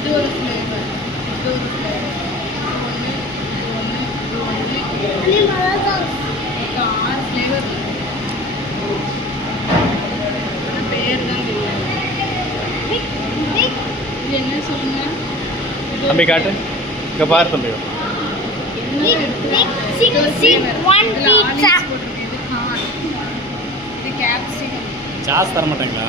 இது ஒரு ஃப்ளேவர், இது ஒரு ஃப்ளேவர், இது 6 ஃப்ளேவர் பேர் தான் தெரியாது. இது என்ன சொல்லுங்க தம்பி காட்டு, இங்கே பாரு தம்பி. இது கேப்சிகம். சாஸ் தர மாட்டாங்களா?